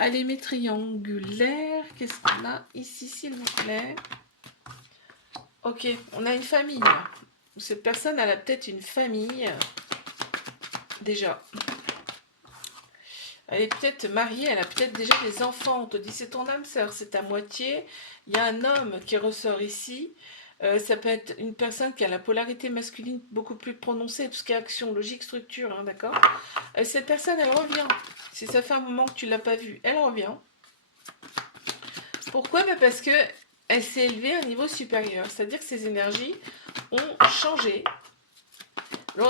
Allez, mes triangulaires. Qu'est-ce qu'on a ici, s'il vous plaît? Ok, on a une famille. Cette personne, elle a peut-être une famille. Déjà. Elle est peut-être mariée, elle a peut-être déjà des enfants. On te dit, c'est ton âme sœur, c'est ta moitié. Il y a un homme qui ressort ici. Ça peut être une personne qui a la polarité masculine beaucoup plus prononcée, tout ce qui est action, logique, structure, hein, d'accord. Cette personne, elle revient. Si ça fait un moment que tu ne l'as pas vue, elle revient. Pourquoi? Parce que elle s'est élevée à un niveau supérieur. C'est-à-dire que ses énergies ont changé.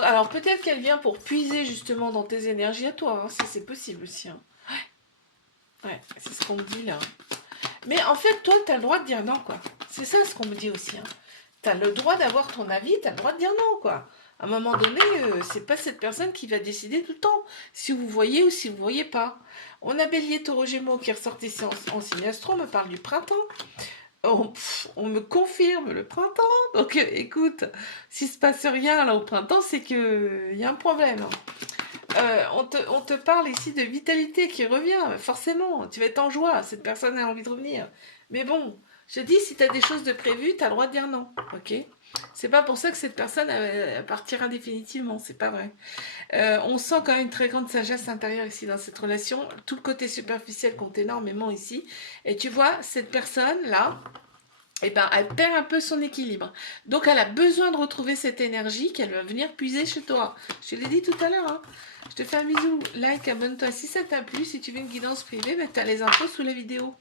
Alors peut-être qu'elle vient pour puiser justement dans tes énergies à toi, hein, si c'est possible aussi. Hein. Ouais, c'est ce qu'on me dit là. Mais en fait, toi, tu as le droit de dire non, quoi. C'est ça ce qu'on me dit aussi. Hein. Tu as le droit d'avoir ton avis, tu as le droit de dire non, quoi. À un moment donné, c'est pas cette personne qui va décider tout le temps, si vous voyez ou si vous voyez pas. On a Bélier, Taureau, Gémeaux qui ressort ici en signe astro, on me parle du printemps. On me confirme le printemps. Donc écoute, s'il se passe rien là au printemps, c'est que y a un problème. On te parle ici de vitalité qui revient, forcément. Tu vas être en joie, cette personne a envie de revenir. Mais bon, je dis, si tu as des choses de prévues, tu as le droit de dire non. Ok. C'est pas pour ça que cette personne partira définitivement, c'est pas vrai. On sent quand même une très grande sagesse intérieure ici dans cette relation. Tout le côté superficiel compte énormément ici. Et tu vois, cette personne-là, eh ben, elle perd un peu son équilibre. Donc, elle a besoin de retrouver cette énergie qu'elle va venir puiser chez toi. Je te l'ai dit tout à l'heure. Hein. Je te fais un bisou. Like, abonne-toi si ça t'a plu. Si tu veux une guidance privée, ben, tu as les infos sous la vidéo.